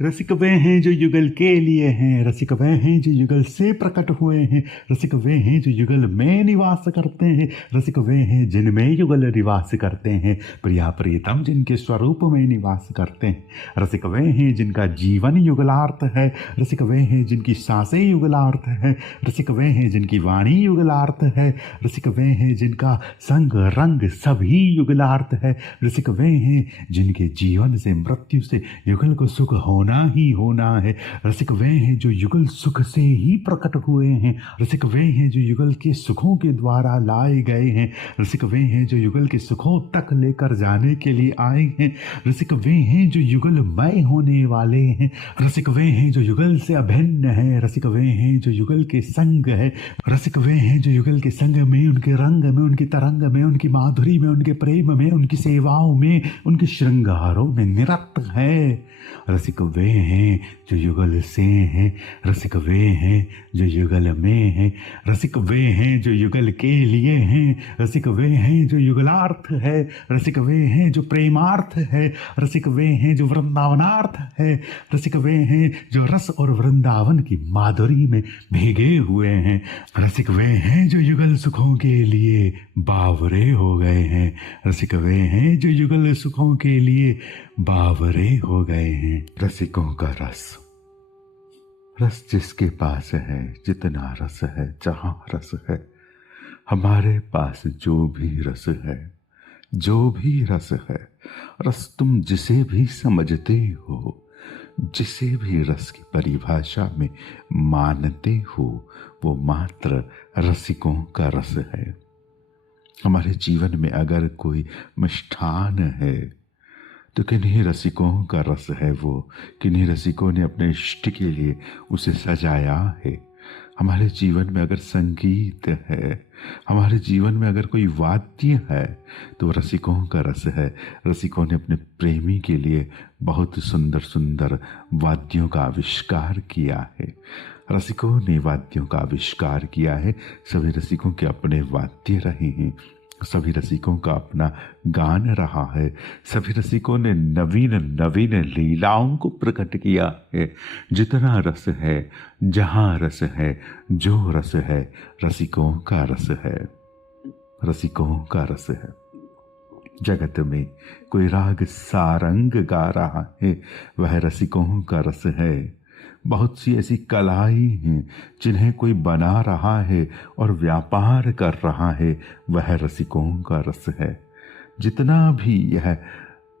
रसिक वे हैं जो युगल के लिए हैं, रसिक वे हैं जो युगल से प्रकट हुए हैं, रसिक वे हैं जो युगल में निवास करते हैं, रसिक वे हैं जिनमें युगल निवास करते हैं, प्रिया प्रियतम जिनके स्वरूप में निवास करते हैं। रसिक वे हैं जिनका जीवन युगलार्थ है, रसिक वे हैं जिनकी सांसें युगलार्थ है, रसिक वे हैं जिनकी वाणी युगलार्थ है, रसिक वे हैं जिनका संग रंग सभी युगलार्थ है, रसिक वे हैं जिनके जीवन से मृत्यु से युगल को सुख होना ही होना है। रसिक वे हैं जो युगल सुख से ही प्रकट हुए हैं, रसिक वे हैं जो युगल के सुखों के द्वारा लाए गए हैं, रसिक वे हैं जो युगल के सुखों तक लेकर जाने के लिए आए हैं, रसिक वे हैं जो युगलमय होने वाले हैं, रसिक वे हैं जो युगल से अभिन्न है, रसिक वे हैं जो युगल के संग है, रसिक वे हैं जो युगल के संग में, उनके रंग में, उनकी तरंग में, उनकी माधुरी में, उनके प्रेम में, उनकी सेवाओं में, उनके श्रृंगारों में निरत है। रसिक वे हैं जो युगल से हैं, रसिक वे हैं जो युगल में हैं, रसिक वे हैं जो युगल के लिए हैं, रसिक वे हैं जो युगलार्थ है, रसिक वे हैं जो प्रेमार्थ है, रसिक वे हैं जो वृंदावनार्थ है, रसिक वे हैं जो रस और वृंदावन की माधुरी में भीगे हुए हैं, रसिक वे हैं जो युगल सुखों के लिए बावरे हो गए हैं, रसिक वे हैं जो युगल सुखों के लिए बावरे हो गए हैं। रसिकों का रस, रस जिसके पास है, जितना रस है, जहां रस है, हमारे पास जो भी रस है, जो भी रस है, रस तुम जिसे भी समझते हो, जिसे भी रस की परिभाषा में मानते हो, वो मात्र रसिकों का रस है। हमारे जीवन में अगर कोई मिष्ठान है तो किन्हीं रसिकों का रस है वो, किन्हीं रसिकों ने अपने इष्ट के लिए उसे सजाया है। हमारे जीवन में अगर संगीत है, हमारे जीवन में अगर कोई वाद्य है, तो रसिकों का रस है। रसिकों ने अपने प्रेमी के लिए बहुत सुंदर सुंदर वाद्यों का आविष्कार किया है। रसिकों ने वाद्यों का आविष्कार किया है। सभी रसिकों के अपने वाद्य रहे हैं, सभी रसिकों का अपना गान रहा है, सभी रसिकों ने नवीन नवीन लीलाओं को प्रकट किया है। जितना रस है, जहाँ रस है, जो रस है, रसिकों का रस है, रसिकों का रस है। जगत में कोई राग सारंग गा रहा है, वह रसिकों का रस है। बहुत सी ऐसी कलाएं हैं जिन्हें कोई बना रहा है और व्यापार कर रहा है, वह रसिकों का रस है। जितना भी यह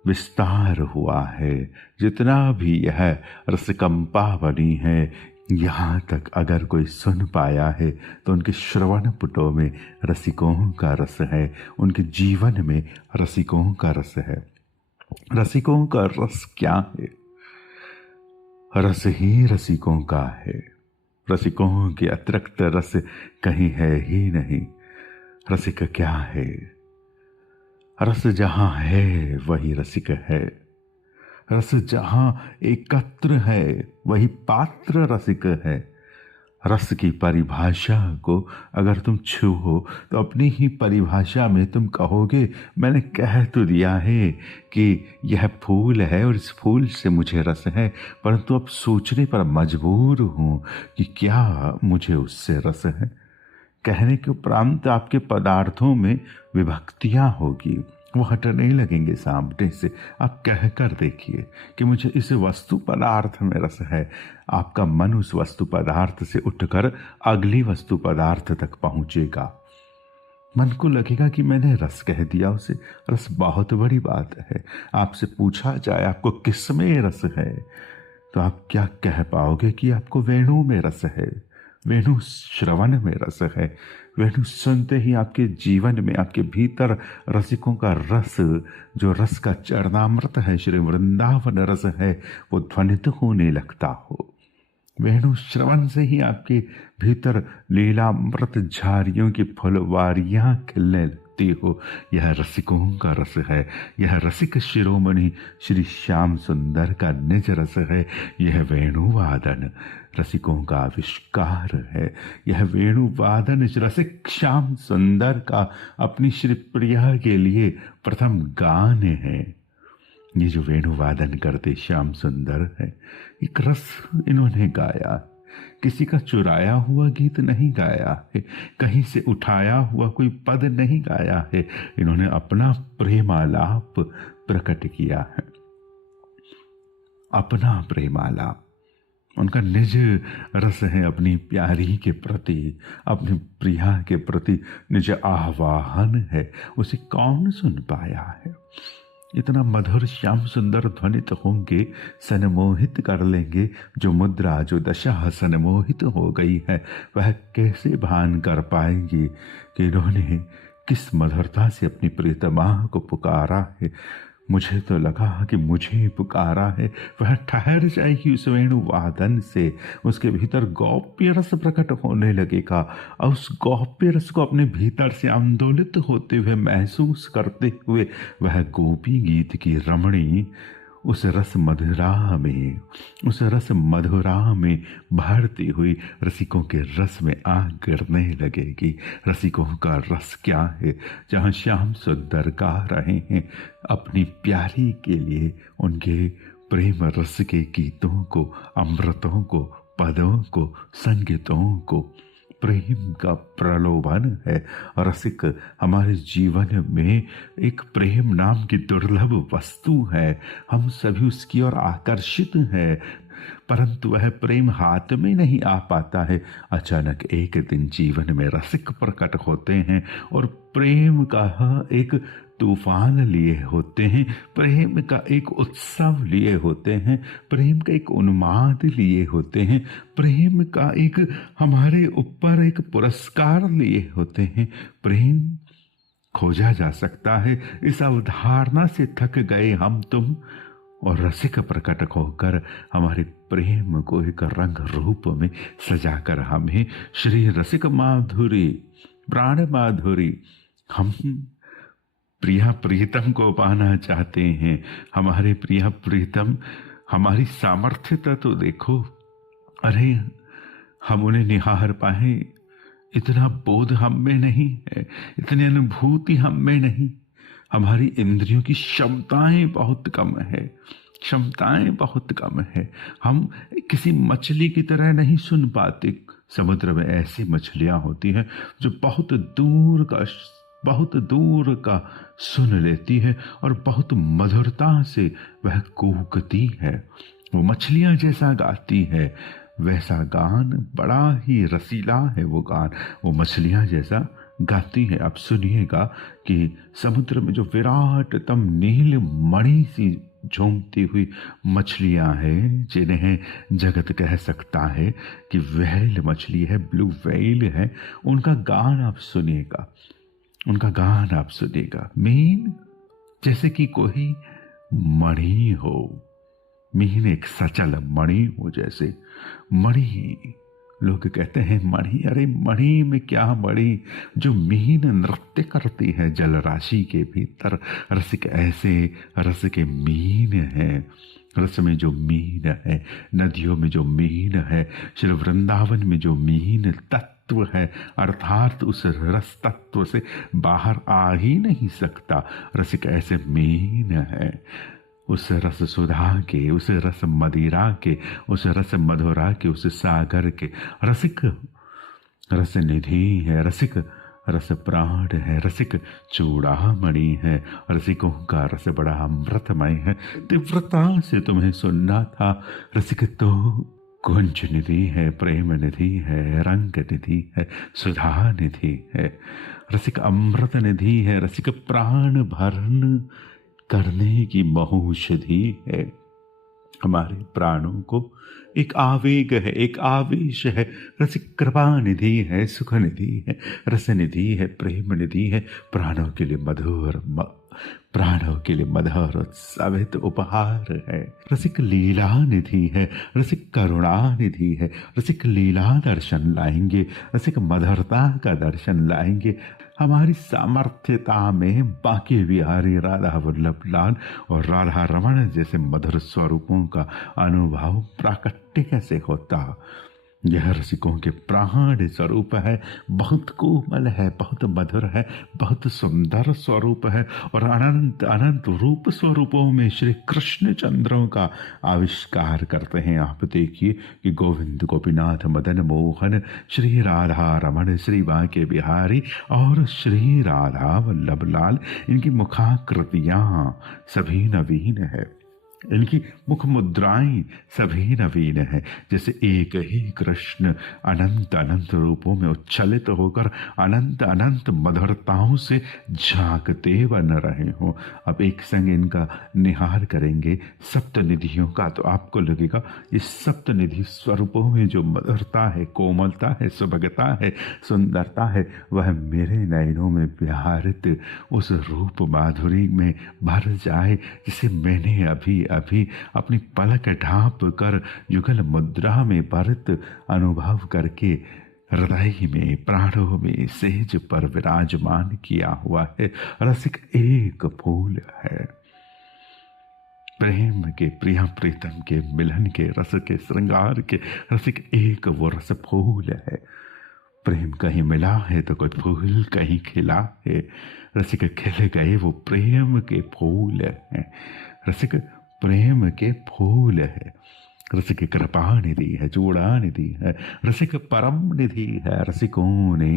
विस्तार हुआ है, जितना भी यह रसकंपा बनी है, यहाँ तक अगर कोई सुन पाया है तो उनके श्रवण पुटों में रसिकों का रस है, उनके जीवन में रसिकों का रस है। रसिकों का रस क्या है? रस ही रसिकों का है। रसिकों के अतिरिक्त रस कहीं है ही नहीं। रसिक क्या है? रस जहाँ है वही रसिक है। रस जहाँ एकत्र है वही पात्र रसिक है। रस की परिभाषा को अगर तुम छूओ तो अपनी ही परिभाषा में तुम कहोगे, मैंने कह तो दिया है कि यह फूल है और इस फूल से मुझे रस है, परंतु अब सोचने पर मजबूर हूँ कि क्या मुझे उससे रस है। कहने के उपरांत आपके पदार्थों में विभक्तियाँ होगी, वो हटने लगेंगे सामने से। आप कह कर देखिए कि मुझे इस वस्तु पदार्थ में रस है। आपका मन उस वस्तु पदार्थ से उठकर अगली वस्तु पदार्थ तक पहुंचेगा। मन को लगेगा कि मैंने रस कह दिया उसे। रस बहुत बड़ी बात है। आपसे पूछा जाए आपको किस में रस है, तो आप क्या कह पाओगे कि आपको वेणु में रस है, वेणु श्रवण में रस है। वेणु सुनते ही आपके जीवन में, आपके भीतर रसिकों का रस, जो रस का चरणामृत है, श्री वृंदावन रस है, वो ध्वनित होने लगता हो। वेणु श्रवण से ही आपके भीतर लीलामृत झारियों की फुलवारियां खिलने लगती हो। यह रसिकों का रस है। यह रसिक शिरोमणि श्री श्याम सुंदर का निज रस है। यह वेणुवादन रसिकों का आविष्कार है। यह वेणुवादन रसिक श्याम सुंदर का अपनी श्री प्रिया के लिए प्रथम गान है। ये जो वेणु वादन करते श्याम सुंदर है, एक रस इन्होंने गाया, किसी का चुराया हुआ गीत नहीं गाया है, कहीं से उठाया हुआ कोई पद नहीं गाया है। इन्होंने अपना प्रेमालाप प्रकट किया है, अपना प्रेमालाप, उनका निज रस है अपनी प्यारी के प्रति, अपनी प्रिया के प्रति निज आह्वान है। उसे कौन सुन पाया है? इतना मधुर श्याम सुंदर ध्वनित होंगे, सनमोहित कर लेंगे। जो मुद्रा, जो दशा सनमोहित हो गई है, वह कैसे भान कर पाएंगे कि इन्होंने किस मधुरता से अपनी प्रियतमा को पुकारा है। मुझे तो लगा कि मुझे पुकारा है, वह ठहर जाएगी उस वेणु वादन से, उसके भीतर गौप्य रस प्रकट होने लगेगा और उस गौप्य रस को अपने भीतर से आंदोलित होते हुए महसूस करते हुए वह गोपी गीत की रमणी उस रस मधुरा में, उस रस मधुरा में भरती हुई रसिकों के रस में आग गिरने लगेगी। रसिकों का रस क्या है? जहाँ श्याम सुंदर गा रहे हैं अपनी प्यारी के लिए उनके प्रेम रस के गीतों को, अमृतों को, पदों को, संगीतों को, प्रेम का प्रलोभन है। रसिक हमारे जीवन में एक प्रेम नाम की दुर्लभ वस्तु है, हम सभी उसकी ओर आकर्षित हैं, परंतु वह प्रेम हाथ में नहीं आ पाता है। अचानक एक दिन जीवन में रसिक प्रकट होते हैं और प्रेम का एक तूफान लिए होते हैं, प्रेम का एक उत्सव लिए होते हैं, प्रेम का एक उन्माद लिए होते हैं, प्रेम का एक हमारे ऊपर एक पुरस्कार लिए होते हैं। प्रेम खोजा जा सकता है, इस अवधारणा से थक गए हम तुम, और रसिक प्रकट होकर हमारे प्रेम को एक रंग रूप में सजाकर हमें श्री रसिक माधुरी, प्राण माधुरी, हम प्रिया प्रीतम को पाना चाहते हैं। हमारे प्रिया प्रीतम हमारी सामर्थ्यता तो देखो, अरे हम उन्हें निहार पाए, इतना बोध हम में नहीं है, इतनी अनुभूति हम में नहीं। हमारी इंद्रियों की क्षमताएं बहुत कम है, क्षमताएं बहुत कम है। हम किसी मछली की तरह नहीं सुन पाते। समुद्र में ऐसी मछलियां होती हैं जो बहुत दूर का सुन लेती है और बहुत मधुरता से वह कूकती है। वो मछलियां जैसा गाती है वैसा गान, बड़ा ही रसीला है वो गान, वो मछलियां जैसा गाती है। अब सुनिएगा कि समुद्र में जो विराटतम नील मणि सी झूमती हुई मछलियां हैं, जिन्हें जगत कह सकता है कि व्हेल मछली है, ब्लू व्हेल है, उनका गान आप सुनिएगा, उनका गान आप सुनिएगा। मीन जैसे कि कोई मणि हो, मीन एक सचल मणि हो, जैसे मणि। लोग कहते हैं मणि, अरे मणि में क्या मणि, जो मीन नृत्य करती है जल राशि के भीतर। रसिक ऐसे रस के मीन है, रस में जो मीन है, नदियों में जो मीन है, श्री वृंदावन में जो मीन तत्व है, अर्थात उस रस तत्व से बाहर आ ही नहीं सकता। रसिक ऐसे मीन है, उस रस सुधा के, उस रस मदिरा के, उस रस मधुरा के, उस सागर के। रसिक रस निधि है, रसिक रस प्राण है, रसिक चूड़ामणि है। रसिकों का रस बड़ा अमृतमय है, तीव्रता से तुम्हें सुनना था। रसिक तो कुंज निधि है, प्रेम निधि है, रंग निधि है, सुधा निधि है। रसिक अमृत निधि है, रसिक प्राण भरण करने की महौषधि है। हमारे प्राणों को एक आवेग है, एक आवेश है। रसिक कृपा निधि है, सुख निधि है, रस निधि है, प्रेम निधि है। प्राणों के लिए मधुर, प्राणों के लिए मधुर सवित उपहार है। रसिक लीला निधि है, रसिक करुणा निधि है। रसिक लीला दर्शन लाएंगे, रसिक मधुरता का दर्शन लाएंगे। हमारी सामर्थ्यता में बांके बिहारी, राधा वल्लभ लाल और राधा रमण जैसे मधुर स्वरूपों का अनुभव प्राकट्य कैसे होता। यह रसिकों के प्राण स्वरूप है, बहुत कोमल है, बहुत मधुर है, बहुत सुंदर स्वरूप है और अनंत अनंत रूप स्वरूपों में श्री कृष्ण चंद्रों का आविष्कार करते हैं। आप देखिए कि गोविंद गोपीनाथ मदन मोहन, श्री राधा रमण, श्री बांके बिहारी और श्री राधा वल्लभ लाल, इनकी मुखाकृतियां सभी नवीन है, इनकी मुख मुद्राएं सभी नवीन है। जैसे एक ही कृष्ण अनंत अनंत रूपों में उच्छलित होकर अनंत अनंत मधुरताओं से झांकते बन रहे हो। अब एक संग इनका निहार करेंगे सप्तनिधियों का, तो आपको लगेगा इस सप्तनिधि स्वरूपों में जो मधुरता है, कोमलता है, सुभगता है, सुंदरता है, वह मेरे नयनों में विहारित उस रूप माधुरी में भर जाए, जिसे मैंने अभी अभी अपनी पलक ढांप कर युगल मुद्रा में परत अनुभव करके हृदय में, प्राणों में सेज पर विराजमान किया हुआ है। रसिक एक फूल है, प्रेम के, प्रिया प्रीतम के मिलन के, रस के, श्रृंगार के, रसिक एक वो रस फूल है। प्रेम कहीं मिला है तो कोई फूल कहीं खिला है, रसिक खिल गए वो प्रेम के फूल है। रसिक प्रेम के फूल है, रसिक कृपा निधि है, जोड़ा निधि है, रसिक परम निधि है। रसिकों ने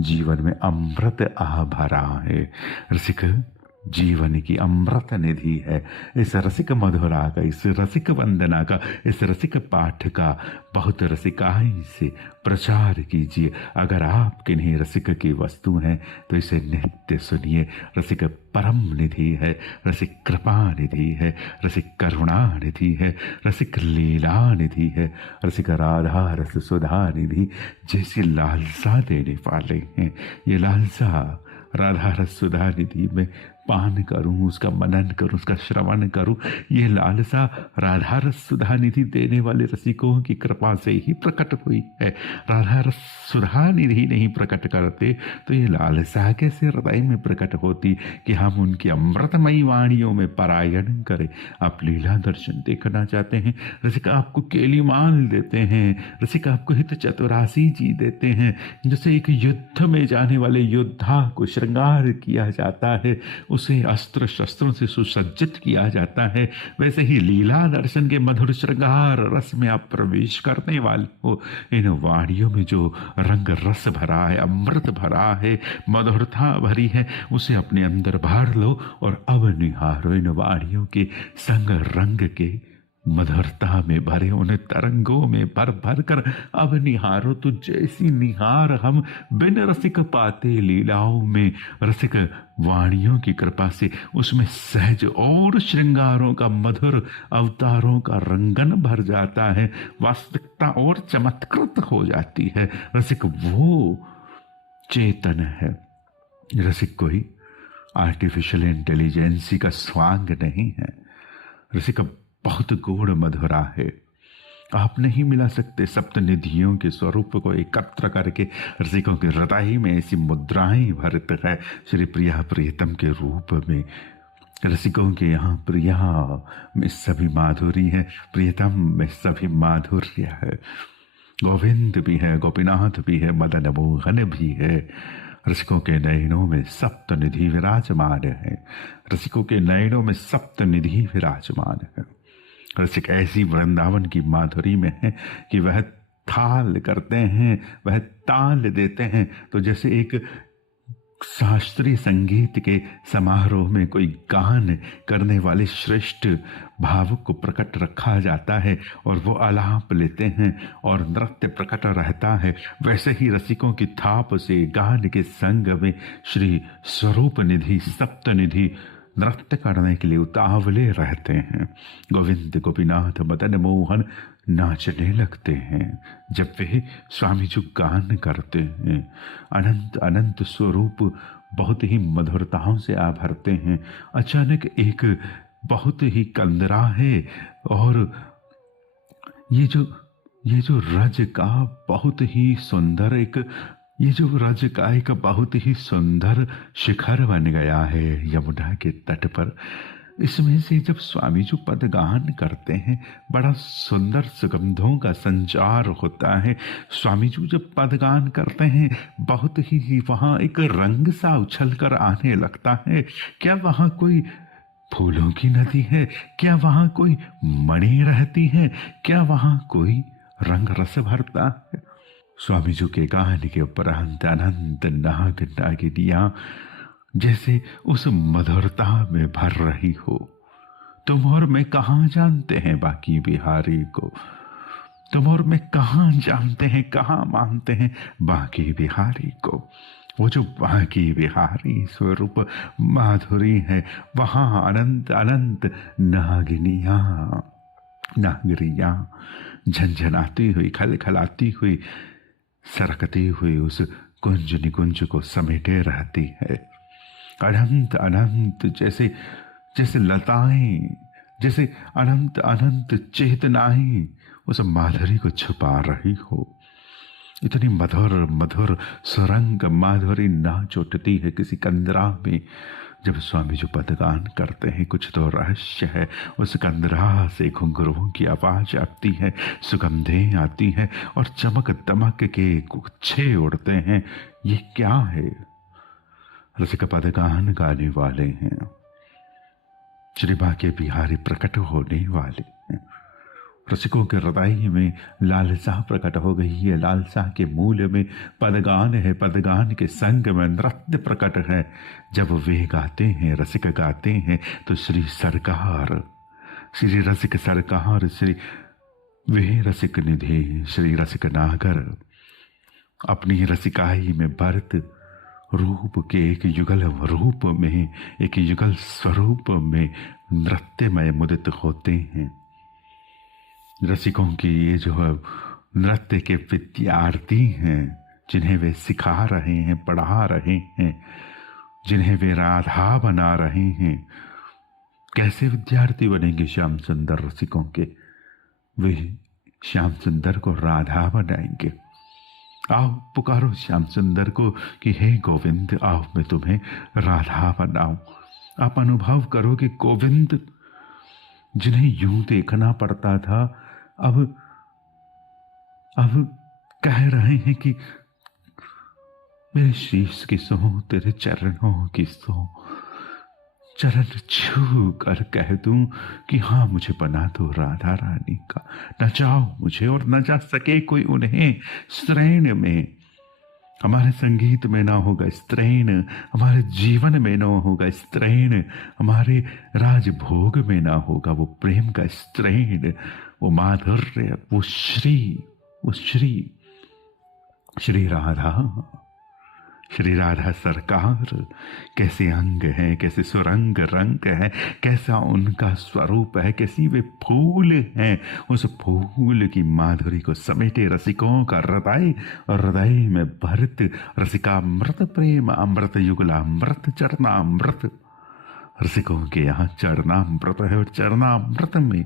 जीवन में अमृत आ भरा है, रसिक जीवन की अमृत निधि है। इस रसिक मधुरा का, इस रसिक वंदना का, इस रसिक पाठ का बहुत रसिकाई से प्रचार कीजिए। अगर आप किन्हीं रसिक की वस्तु हैं तो इसे नित्य सुनिए। रसिक परम निधि है, रसिक कृपा निधि है, रसिक करुणा निधि है, रसिक लीला निधि है, रसिक राधा रस सुधा निधि जैसी लालसा देने वाले हैं। ये लालसा राधा रस सुधा निधि में पान करूं, उसका मनन करूं, उसका श्रवण करूं, ये लालसा राधा रस सुधा निधि देने वाले रसिकों की कृपा से ही प्रकट हुई है। राधा रस सुधा निधि नहीं प्रकट करते तो ये लालसा कैसे हृदय में प्रकट होती कि हम उनकी अमृतमयी वाणियों में परायण करें। आप लीला दर्शन देखना चाहते हैं, रसिक आपको केली माल देते हैं, रसिक आपको हित चतुरासी जी देते हैं। जैसे एक युद्ध में जाने वाले योद्धा को श्रृंगार किया जाता है, उसे अस्त्र शस्त्रों से सुसज्जित किया जाता है, वैसे ही लीला दर्शन के मधुर श्रृंगार रस में आप प्रवेश करने वाले हो। इन वाणियों में जो रंग रस भरा है, अमृत भरा है, मधुरता भरी है, उसे अपने अंदर भर लो और अब निहारो इन वाणियों के संग रंग के मधुरता में भरे उन तरंगों में भर भर कर अब निहारो। तो जैसी निहार हम बिन रसिक पाते लीलाओं में, रसिक वाणियों की कृपा से उसमें सहज और श्रृंगारों का मधुर अवतारों का रंगन भर जाता है, वास्तविकता और चमत्कृत हो जाती है। रसिक वो चेतन है, रसिक कोई आर्टिफिशियल इंटेलिजेंसी का स्वांग नहीं है। रसिक बहुत गूढ़ मधुरा है, आप नहीं मिला सकते सप्तनिधियों के स्वरूप को एकत्र करके। रसिकों के हृदय में ऐसी मुद्राएं भरत है श्री प्रिया प्रियतम के रूप में। रसिकों के यहाँ प्रिया में सभी माधुरी है, प्रियतम में सभी माधुर्य है। गोविंद भी है, गोपीनाथ भी है, मदन मोहन भी है। रसिकों के नयनों में सप्तनिधि विराजमान है, रसिकों के नयनों में सप्तनिधि विराजमान है। रसिक ऐसी वृंदावन की माधुरी में है कि वह थाल करते हैं, वह ताल देते हैं। तो जैसे एक शास्त्रीय संगीत के समारोह में कोई गान करने वाले श्रेष्ठ भावुक को प्रकट रखा जाता है और वो आलाप लेते हैं और नृत्य प्रकट रहता है, वैसे ही रसिकों की थाप से गान के संग में श्री स्वरूप निधि सप्तनिधि नृत्य करने के लिए उतावले रहते हैं। गोविंद गोपीनाथ मदन मोहन नाचने लगते हैं जब वे स्वामी जी गान करते हैं। अनंत अनंत स्वरूप बहुत ही मधुरताओं से आभरते हैं। अचानक एक बहुत ही कंदरा है और ये जो रज का बहुत ही सुंदर ये जो रज का एक बहुत ही सुंदर शिखर बन गया है यमुना के तट पर। इसमें से जब स्वामी जी पदगान करते हैं, बड़ा सुंदर सुगंधों का संचार होता है। स्वामी जी जब पदगान करते हैं, बहुत ही वहाँ एक रंग सा उछल कर आने लगता है। क्या वहाँ कोई फूलों की नदी है? क्या वहाँ कोई मणि रहती है? क्या वहाँ कोई रंग रस भरता है? स्वामी जी के गान के उपरांत अनंत नाग नागिनियां जैसे उस मधुरता में भर रही हो। तुम और मैं कहाँ जानते हैं बाकी बिहारी को, तुम और मैं कहाँ जानते हैं, कहाँ मानते हैं बाकी बिहारी को। वो जो बाकी बिहारी स्वरूप माधुरी है, वहाँ अनंत अनंत नागिनियां नागरियां झंझनाती हुई, खलखलाती हुई, सरकती हुई उस कुंज निकुंज को समेटे रहती है। अनंत अनंत जैसे जैसे लताएं, जैसे अनंत अनंत चेतनाएं उस माधुरी को छुपा रही हो। इतनी मधुर मधुर सुरंग माधुरी नाच उठती है किसी कंदरा में। जब स्वामी जी पदगान करते हैं, कुछ तो रहस्य है। उस कंदरा से घुंघरुओं की आवाज आती है, सुगंधें आती हैं और चमक दमक के गुच्छे उड़ते हैं। ये क्या है? रसिक पदगान गाने वाले हैं, श्री बांके बिहारी प्रकट होने वाले हैं। रसिकों के हृदय में लालसा प्रकट हो गई है। लालसा के मूल में पदगान है, पदगान के संग में नृत्य प्रकट है। जब वे गाते हैं, रसिक गाते हैं, तो श्री सरकार, श्री रसिक सरकार, श्री वे रसिक निधि, श्री रसिक नागर अपनी रसिकाई में भरत रूप के एक युगल रूप में, एक युगल स्वरूप में नृत्यमय मुदित होते हैं। रसिकों की ये जो नृत्य के विद्यार्थी हैं, जिन्हें वे सिखा रहे हैं, पढ़ा रहे हैं, जिन्हें वे राधा बना रहे हैं, कैसे विद्यार्थी बनेंगे श्याम सुंदर रसिकों के? वे श्याम सुंदर को राधा बनाएंगे। आओ पुकारो श्याम सुंदर को कि हे गोविंद, आओ मैं तुम्हें राधा बनाऊं। आप अनुभव करो कि गोविंद, जिन्हें यूं देखना पड़ता था, अब कह रहे हैं कि मेरे शीश की सो, तेरे चरणों की सो, चरण छू कर कह दूं कि हाँ, मुझे बना दो राधा रानी का। नचाओ मुझे और न जा सके कोई उन्हें। स्त्रैण में, हमारे संगीत में ना होगा स्त्रैण, हमारे जीवन में ना होगा स्त्रैण, हमारे राजभोग में ना होगा वो प्रेम का स्त्रैण, वो माधुर्य, वो श्री राधा सरकार। कैसे अंग हैं, कैसे सुरंग रंग है, कैसा उनका स्वरूप है, कैसी वे फूल हैं। उस फूल की माधुरी को समेटे रसिकों का हृदय, और हृदय में भरत रसिकामृत प्रेम अमृत युगलामृत चरणामृत। रसिकों के यहाँ चरणामृत है, और चरणामृत में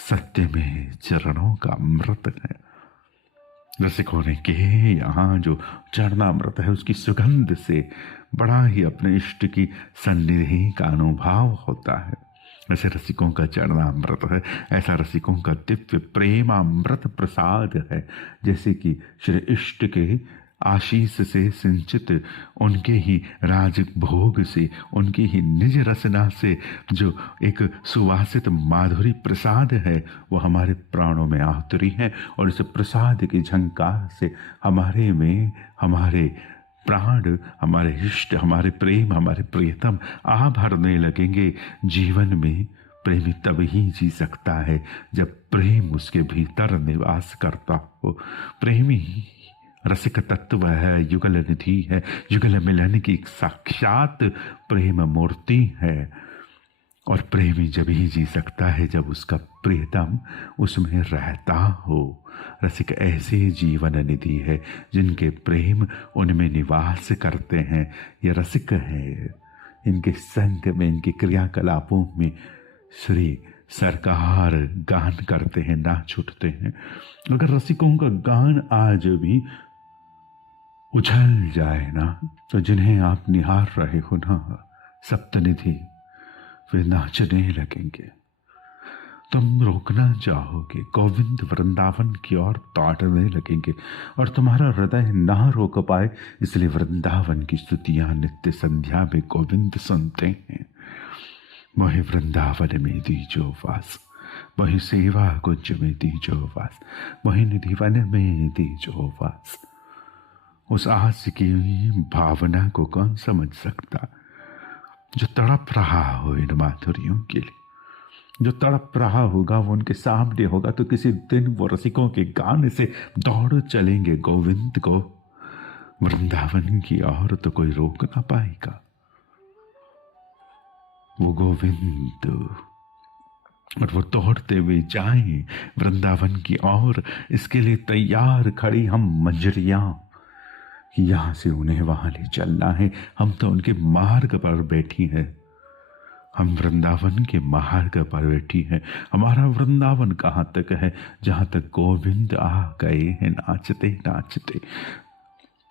सत्य में चरणों का अमृत है। रसिकों ने के यहाँ जो चरणामृत है, उसकी सुगंध से बड़ा ही अपने इष्ट की सन्निधि का अनुभव होता है। ऐसे रसिकों का चरणामृत है, ऐसा रसिकों का दिव्य प्रेमामृत प्रसाद है। जैसे कि श्री इष्ट के आशीष से सिंचित, उनके ही राजभोग से, उनकी ही निज रसना से जो एक सुवासित माधुरी प्रसाद है, वो हमारे प्राणों में आतुरी है। और इस प्रसाद की झंकार से हमारे में हमारे प्राण, हमारे इष्ट, हमारे प्रेम, हमारे प्रियतम आ भरने लगेंगे। जीवन में प्रेमी तभी जी सकता है जब प्रेम उसके भीतर निवास करता हो। प्रेमी रसिक तत्व है, युगल निधि है, युगल मिलन की साक्षात प्रेम मूर्ति है। और प्रेमी जब ही जी सकता है जब उसका प्रियतम उसमें रहता हो। रसिक ऐसे जीवन निधि है जिनके प्रेम उनमें निवास करते हैं। ये रसिक है, इनके संग में, इनके क्रियाकलापों में श्री सरकार गान करते हैं, नाच उठते हैं। अगर रसिकों का गान आज भी उछल जाए ना, तो जिन्हें आप निहार रहे हो ना, सप्तनिधि, वे नाचने लगेंगे। तुम रोकना चाहोगे, गोविंद वृंदावन की ओर दौड़ने लगेंगे और तुम्हारा हृदय ना रोक पाए, इसलिए वृंदावन की स्तुतियां नित्य संध्या में गोविंद सुनते हैं। मोहि वृंदावन में दीजो वास, मोहि सेवा कुंज में दीजो वास, मोहि निधि वन में दीजो वास। उस आस की भावना को कौन समझ सकता जो तड़प रहा हो इन माधुर्यों के लिए। जो तड़प रहा होगा वो उनके सामने होगा तो किसी दिन वो रसिकों के गाने से दौड़ चलेंगे गोविंद को वृंदावन की ओर, तो कोई रोक ना पाएगा। वो गोविंद और वो दौड़ते हुए जाएं वृंदावन की ओर, इसके लिए तैयार खड़ी हम मंजरियां कि यहां से उन्हें वहां ले चलना है। हम तो उनके मार्ग पर बैठी हैं, हम वृंदावन के मार्ग पर बैठी हैं। हमारा वृंदावन कहाँ तक है? जहां तक गोविंद आ गए हैं नाचते नाचते।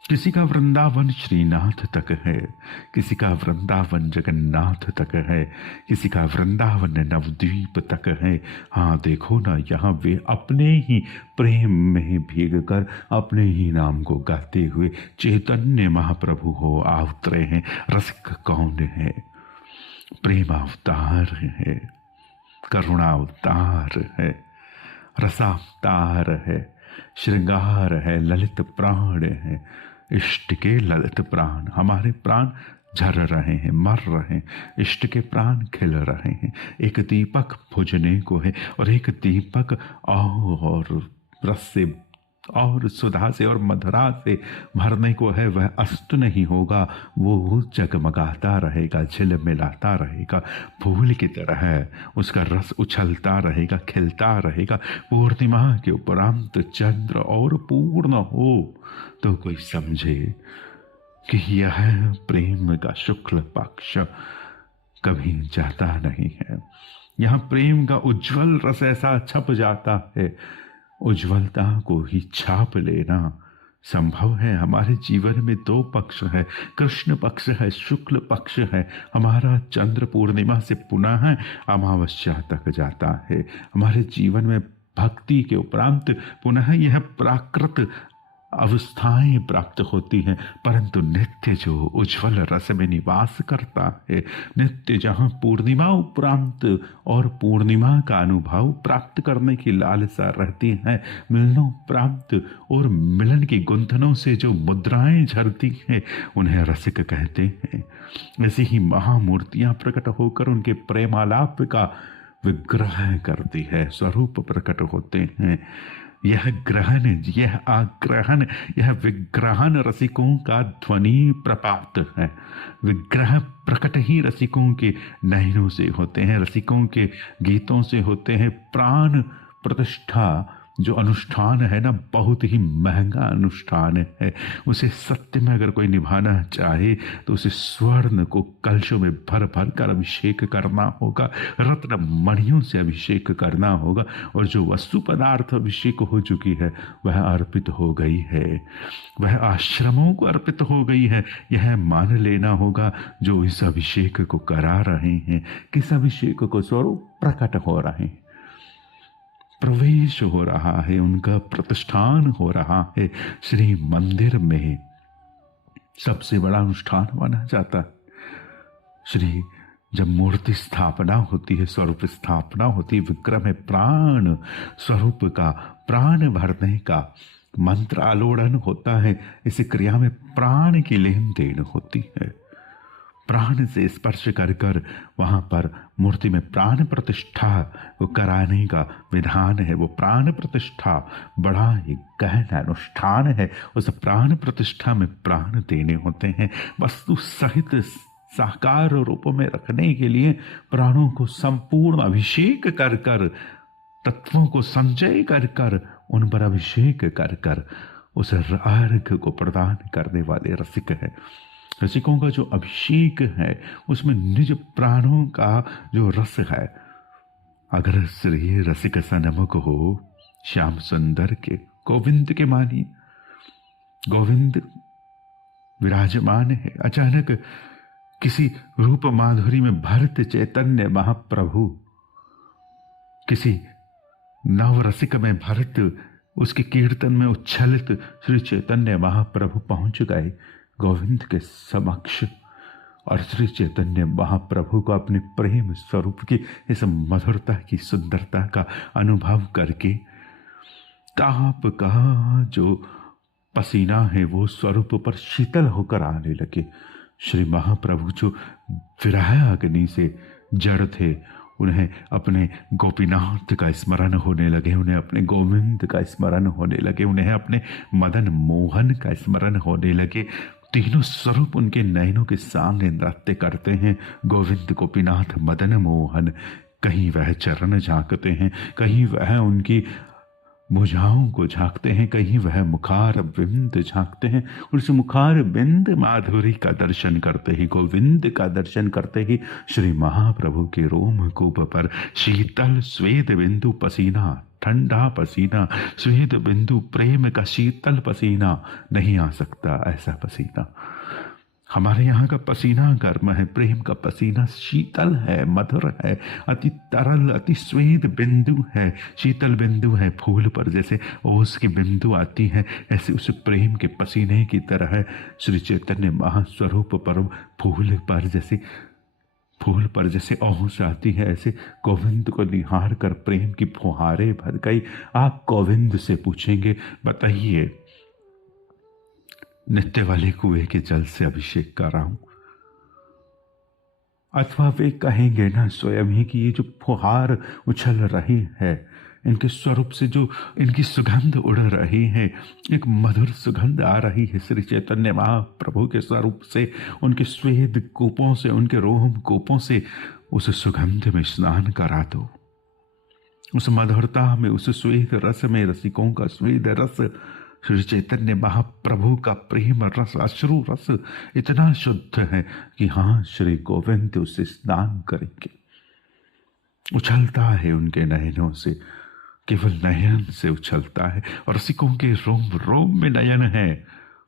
किसी का वृंदावन श्रीनाथ तक है, किसी का वृंदावन जगन्नाथ तक है, किसी का वृंदावन नवद्वीप तक है। हाँ देखो ना, यहाँ वे अपने ही प्रेम में भीग कर अपने ही नाम को गाते हुए चैतन्य महाप्रभु हो अवतरे हैं। रसिक कौन है? प्रेम अवतार है, करुणा अवतार है, रसावतार है, श्रृंगार है, ललित प्राण है। इष्ट के ललित प्राण, हमारे प्राण झर रहे हैं, मर रहे हैं, इष्ट के प्राण खिल रहे हैं। एक दीपक बुझने को है और एक दीपक और रस से और सुधा से और मधुरा से भरने को है। वह अस्त नहीं होगा, वो जगमगाता रहेगा, झिलमिलाता रहेगा, फूल की तरह उसका रस उछलता रहेगा, खिलता रहेगा। पूर्णिमा के उपरांत चंद्र और पूर्ण हो तो कोई समझे कि यह प्रेम का शुक्ल पक्ष कभी जाता नहीं है। यहाँ प्रेम का उज्जवल रस ऐसा छप जाता है, उज्ज्वलता को ही छाप लेना संभव है। हमारे जीवन में दो पक्ष है, कृष्ण पक्ष है, शुक्ल पक्ष है। हमारा चंद्र पूर्णिमा से पुनः अमावस्या तक जाता है। हमारे जीवन में भक्ति के उपरांत पुनः यह प्राकृत अवस्थाएं प्राप्त होती हैं, परंतु नित्य जो उज्ज्वल रस में निवास करता है, नित्य जहाँ पूर्णिमा उपरांत और पूर्णिमा का अनुभव प्राप्त करने की लालसा रहती है, मिलनोपरांत और मिलन की गुंथनों से जो मुद्राएं झरती हैं उन्हें रसिक कहते हैं। ऐसी ही महामूर्तियां प्रकट होकर उनके प्रेमालाप का विग्रह करती है, स्वरूप प्रकट होते हैं। यह ग्रहण, यह आग्रहण, यह विग्रहण रसिकों का ध्वनि प्रपात है। विग्रह प्रकट ही रसिकों के नयनों से होते हैं, रसिकों के गीतों से होते हैं। प्राण प्रतिष्ठा जो अनुष्ठान है ना, बहुत ही महंगा अनुष्ठान है। उसे सत्य में अगर कोई निभाना चाहे तो उसे स्वर्ण को कलशों में भर भर कर अभिषेक करना होगा, रत्न मणियों से अभिषेक करना होगा, और जो वस्तु पदार्थ अभिषेक हो चुकी है वह अर्पित हो गई है, वह आश्रमों को अर्पित हो गई है। यह मान लेना होगा जो इस अभिषेक को करा रहे हैं, किस अभिषेक को स्वरूप प्रकट हो रहे हैं, प्रवेश हो रहा है, उनका प्रतिष्ठान हो रहा है। श्री मंदिर में सबसे बड़ा अनुष्ठान माना जाता है। श्री जब मूर्ति स्थापना होती है, स्वरूप स्थापना होती है, विग्रह में प्राण स्वरूप का, प्राण भरने का मंत्र आलोड़न होता है। इस क्रिया में प्राण की लेन देन होती है। प्राण से स्पर्श कर कर वहाँ पर मूर्ति में प्राण प्रतिष्ठा को कराने का विधान है। वो प्राण प्रतिष्ठा बड़ा ही गहन अनुष्ठान है। उस प्राण प्रतिष्ठा में प्राण देने होते हैं। वस्तु सहित साकार रूप में रखने के लिए प्राणों को संपूर्ण अभिषेक कर कर, तत्वों को संचय कर कर, उन पर अभिषेक कर कर उस अर्घ को प्रदान करने वाले रसिक है। रसिकों का जो अभिषेक है उसमें निज प्राणों का जो रस है, अगर श्री रसिक सनमुख हो श्याम सुंदर के, गोविंद के मानिए, गोविंद विराजमान है। अचानक किसी रूप माधुरी में भरत चैतन्य महाप्रभु, किसी नवरसिक में भरत, उसके कीर्तन में उच्छलित श्री चैतन्य महाप्रभु पहुंच गए गोविंद के समक्ष, और श्री चैतन्य महाप्रभु को अपने प्रेम स्वरूप की इस मधुरता की सुंदरता का अनुभव करके ताप का जो पसीना है वो स्वरूप पर शीतल होकर आने लगे। श्री महाप्रभु जो विरह अग्नि से जड़ थे, उन्हें अपने गोपीनाथ का स्मरण होने लगे, उन्हें अपने गोविंद का स्मरण होने लगे, उन्हें अपने मदन मोहन का स्मरण होने लगे। तीनों स्वरूप उनके नयनों के सामने नृत्य करते हैं, गोविंद, गोपीनाथ, मदन मोहन। कहीं वह चरण झांकते हैं, कहीं वह उनकी भुजाओं को झांकते हैं, कहीं वह मुखार बिंद झांकते हैं। उस मुखार बिंद माधुरी का दर्शन करते ही, गोविंद का दर्शन करते ही श्री महाप्रभु के रोमकूप पर शीतल स्वेद बिंदु पसीना, ठंडा पसीना, स्वेद बिंदु, प्रेम का शीतल पसीना नहीं आ सकता। ऐसा पसीना हमारे यहाँ का पसीना गर्म है, प्रेम का पसीना शीतल है, मधुर है, अति तरल, अति स्वेद बिंदु है, शीतल बिंदु है। फूल पर जैसे ओस की बिंदु आती है, ऐसे उस प्रेम के पसीने की तरह श्री चैतन्य महास्वरूप पर फूल पर जैसे ओस आती है, ऐसे गोविंद को निहार कर प्रेम की फुहारें भर गई। आप गोविंद से पूछेंगे, बताइए नित्य वाले कुएं के जल से अभिषेक कर रहा हूं, अथवा वे कहेंगे ना स्वयं ही कि ये जो फुहार उछल रही है, इनके स्वरूप से जो इनकी सुगंध उड़ रही है, एक मधुर सुगंध आ रही है श्री चैतन्य महाप्रभु के स्वरूप से, उनके स्वेद कूपों से, उनके रोम कूपों से उस सुगंध में स्नान करा दो। उस मधुरता में, उस स्वेद रस में, रसिकों का स्वेद रस, श्री चैतन्य महाप्रभु का प्रेम रस, अश्रु रस इतना शुद्ध है कि हाँ, श्री गोविंद उससे स्नान करेंगे। उछलता है उनके नयनों से, केवल नयन से उछलता है, और रसिकों के रोम रोम में नयन है।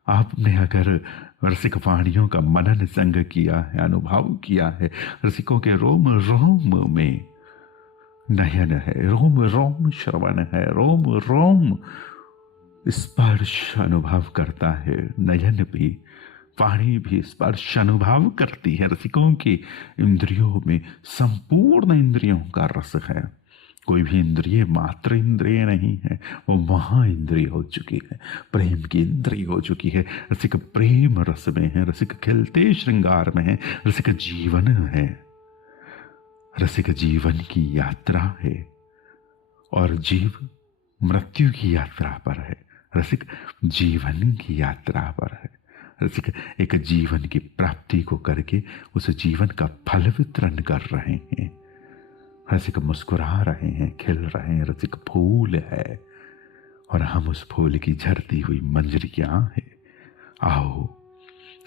आपने अगर रसिक वाणियों का मनन संग किया है, अनुभव किया है, रसिकों के रोम रोम में नयन है, रोम रोम श्रवण है, रोम रोम स्पर्श अनुभव करता है। नयन भी, वाणी भी स्पर्श अनुभव करती है। रसिकों की इंद्रियों में संपूर्ण इंद्रियों का रस है। कोई भी इंद्रिय मात्र इंद्रिय नहीं है, वो महा इंद्रिय हो चुकी है, प्रेम की इंद्रिय हो चुकी है। रसिक प्रेम रस में है, रसिक खिलते श्रृंगार में है, रसिक जीवन है, रसिक जीवन की यात्रा है, और जीव मृत्यु की यात्रा पर है, रसिक जीवन की यात्रा पर है। रसिक एक जीवन की प्राप्ति को करके उस जीवन का फल वितरण कर रहे हैं। रसिक मुस्कुरा रहे हैं, खिल रहे हैं, रसिक फूल है, और हम उस फूल की झरती हुई मंजरियां हैं। आओ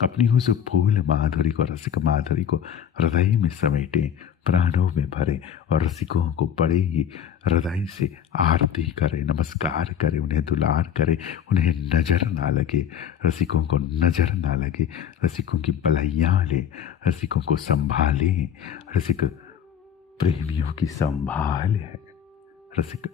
अपनी उस फूल माधुरी को, रसिक माधुरी को हृदय में समेटें, प्राणों में भरें, और रसिकों को बड़े ही हृदय से आरती करें, नमस्कार करें, उन्हें दुलार करें। उन्हें नजर ना लगे, रसिकों को नजर ना लगे, रसिकों की बलैया लें, रसिकों को संभालें। रसिक प्रेमियों की संभाल है, रसिक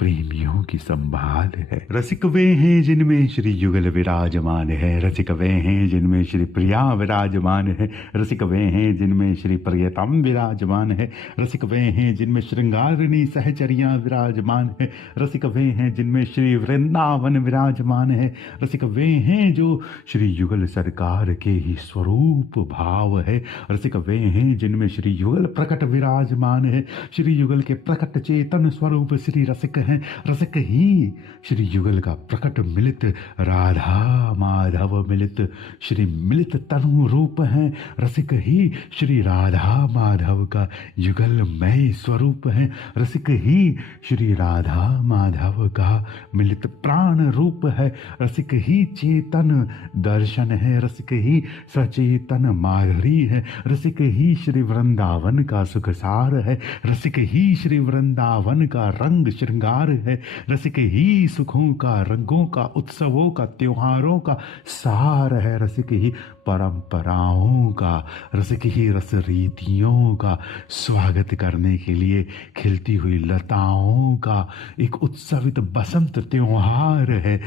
प्रेमियों की संभाल है। रसिक वे हैं जिनमें श्री युगल विराजमान है, रसिक वे हैं जिनमें श्री प्रिया विराजमान है, रसिक वे हैं जिनमें श्री प्रियतम विराजमान है, रसिक वे हैं जिनमें श्रृंगारिणी सहचरियां विराजमान है, रसिक वे हैं जिनमें श्री वृंदावन विराजमान है, रसिक वे हैं जो श्री युगल सरकार के ही स्वरूप भाव है, रसिक वे हैं जिनमें श्री युगल प्रकट विराजमान है, श्री युगल के प्रकट चेतन स्वरूप श्री रसिक हैं। रसिक ही श्री युगल का प्रकट मिलित राधा माधव मिलित श्री मिलित तनु रूप हैं। रसिक ही श्री राधा माधव का युगलमय स्वरूप है। रसिक ही श्री राधा माधव का मिलित प्राण रूप है। रसिक ही चेतन दर्शन है, रसिक ही सचेतन माधुरी है, रसिक ही श्री वृंदावन का सुखसार है, रसिक ही श्री वृंदावन का रंग श्रृंगार श्रृंगार है। रसिक ही सुखों का, रंगों का, उत्सवों का, त्योहारों का सार है। रसिक ही परंपराओं का, रसिक ही रस रीतियों का, स्वागत करने के लिए खिलती हुई लताओं का एक उत्सवित बसंत त्योहार है।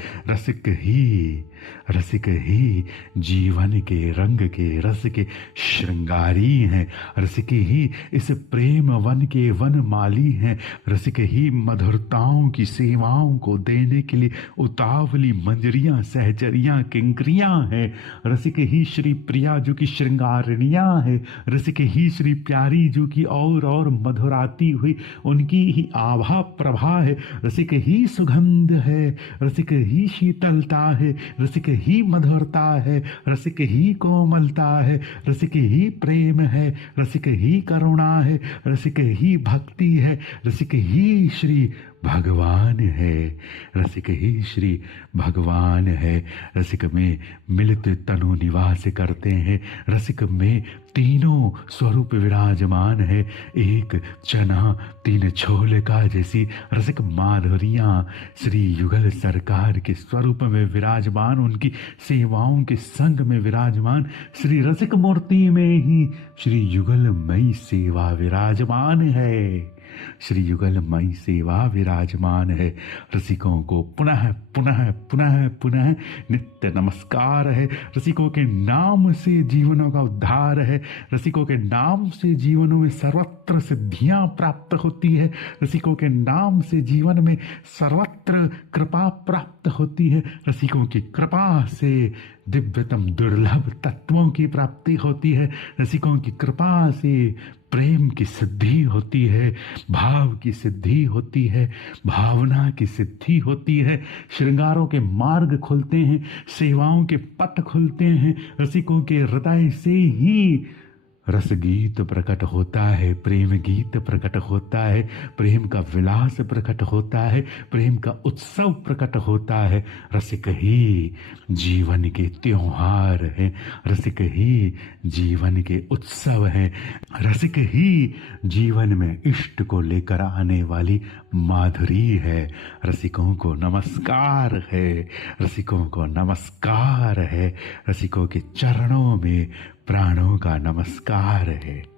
रसिक ही जीवन के रंग के रस के श्रृंगारी हैं। रसिक ही इस प्रेम वन के वन माली हैं। रसिक ही मधुरताओं की सेवाओं को देने के लिए उतावली मंजरियां, सहचरियां, किंकरियां हैं। रसिक ही श्री प्रिया जो की श्रृंगारिणियां हैं। रसिक ही श्री प्यारी जो की और मधुराती हुई उनकी ही आभा प्रभा है। रसिक ही सुगंध है, रसिक ही शीतलता है, रसिक ही मधुरता है, रसिक ही कोमलता है, रसिक ही प्रेम है, रसिक ही करुणा है, रसिक ही भक्ति है, रसिक ही श्री भगवान है। रसिक ही श्री भगवान है। रसिक में मिलित तनु निवास करते हैं। रसिक में तीनों स्वरूप विराजमान है। एक चना तीन छोले का जैसी रसिक माधुरियां श्री युगल सरकार के स्वरूप में विराजमान, उनकी सेवाओं के संग में विराजमान श्री रसिक मूर्ति में ही श्री युगलमयी सेवा विराजमान है। श्री युगलमयी सेवा विराजमान है। रसिकों को पुनः पुनः पुनः पुनः नित्य नमस्कार है। रसिकों के नाम से जीवनों का उद्धार है। रसिकों के नाम से जीवनों में सर्वत्र सिद्धियां प्राप्त होती है। रसिकों के नाम से जीवन में सर्वत्र कृपा प्राप्त होती है। रसिकों की कृपा से दिव्यतम दुर्लभ तत्वों की प्राप्ति होती है। रसिकों की कृपा से प्रेम की सिद्धि होती है, भाव की सिद्धि होती है, भावना की सिद्धि होती है। श्रृंगारों के मार्ग खुलते हैं, सेवाओं के पथ खुलते हैं। रसिकों के हृदय से ही रस गीत प्रकट होता है, प्रेम गीत प्रकट होता है, प्रेम का विलास प्रकट होता है, प्रेम का उत्सव प्रकट होता है। रसिक ही जीवन के त्योहार हैं, रसिक ही जीवन के उत्सव हैं, रसिक ही जीवन में इष्ट को लेकर आने वाली माधुरी है। रसिकों को नमस्कार है, रसिकों को नमस्कार है, रसिकों के चरणों में प्राणों का नमस्कार है।